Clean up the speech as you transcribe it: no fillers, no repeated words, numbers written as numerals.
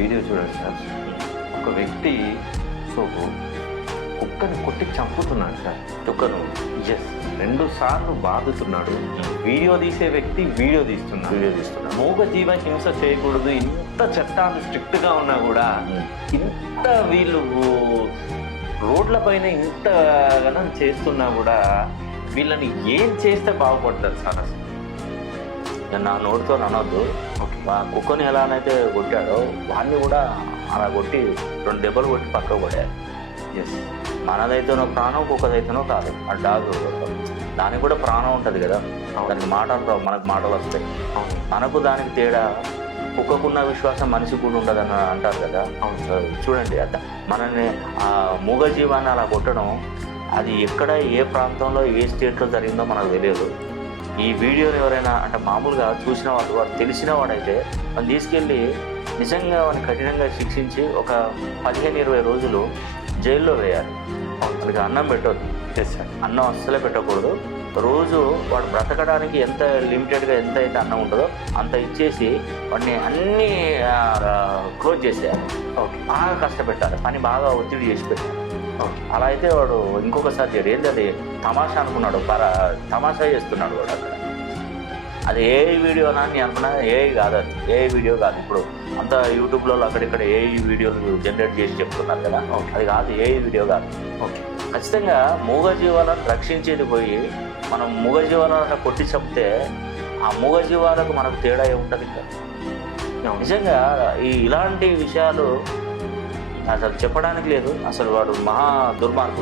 Video చూడండి sir. ఒక వ్యక్తి సో కుక్కని కొట్టి చంపుతున్నాడు సార్. కుక్కను ఎస్ 2 సార్లు బాదుతున్నాడు. వీడియో తీసే వ్యక్తి వీడియో తీస్తున్నాడు. మూగ జీవ హింస చేయకూడదు, ఇంత చట్టాలు స్ట్రిక్ట్గా ఉన్నా కూడా ఇంత వీళ్ళు రోడ్ల పైన ఇంతగానం చేస్తున్నా కూడా వీళ్ళని ఏం చేస్తే బాగుపడతారు సార్? అసలు నా నోటితో అనొద్దు. కుక్కని ఎలానైతే కొట్టాడో వాడిని కూడా అలా కొట్టి 2 దెబ్బలు కొట్టి పక్కకు పడారు. ఎస్ మనదైతేనో ప్రాణం, కుక్కదైతేనో కాదు. ఆ డాగ్ దానికి కూడా ప్రాణం ఉంటుంది కదా, దానికి మాటలు రావు, మనకు మాటలు వస్తాయి. మనకు దానికి తేడా, కుక్కకున్న విశ్వాసం మనిషికి కూడా ఉండదని అంటారు కదా. చూడండి, మనల్ని ఆ మూగజీవాన్ని అలా కొట్టడం, అది ఎక్కడ, ఏ ప్రాంతంలో, ఏ స్టేట్లో జరిగిందో మనకు తెలియదు. ఈ వీడియోని ఎవరైనా అంటే మామూలుగా చూసిన వాడు తెలిసిన వాడైతే మనం తీసుకెళ్ళి నిజంగా వాడిని కఠినంగా శిక్షించి ఒక 15-20 రోజులు జైల్లో వేయాలి. వాళ్ళకి అన్నం పెట్టవద్దు. అన్నం అస్సలే పెట్టకూడదు. రోజు వాడు బ్రతకడానికి ఎంత లిమిటెడ్గా ఎంత అయితే అన్నం ఉంటుందో అంత ఇచ్చేసి వాడిని అన్నీ క్లోజ్ చేసేయాలి. బాగా కష్టపెట్టాలి, పని బాగా ఒత్తిడి చేసి పెట్టాలి. అలా అయితే వాడు ఇంకొకసారి చేయడు. ఏంటి అది తమాషా అనుకున్నాడు, తమాషా చేస్తున్నాడు వాడు అక్కడ. అది ఏ వీడియోనా అని అనుకున్నా, కాదు, అది ఏ వీడియో కాదు. ఇప్పుడు అంతా యూట్యూబ్లో అక్కడిక్కడ ఏ వీడియోలు జనరేట్ చేసి చెప్తున్నారు కదా, అది కాదు, ఏ వీడియో కాదు. ఖచ్చితంగా మూగజీవాలను రక్షించేది పోయి మనం మూగజీవాలను కొట్టి చెప్తే ఆ మూగజీవాలకు మనకు తేడా ఏముంటుంది? నిజంగా ఇలాంటి విషయాలు అసలు చెప్పడానికి లేదు. అసలు వాడు మహా దుర్మార్గుడు.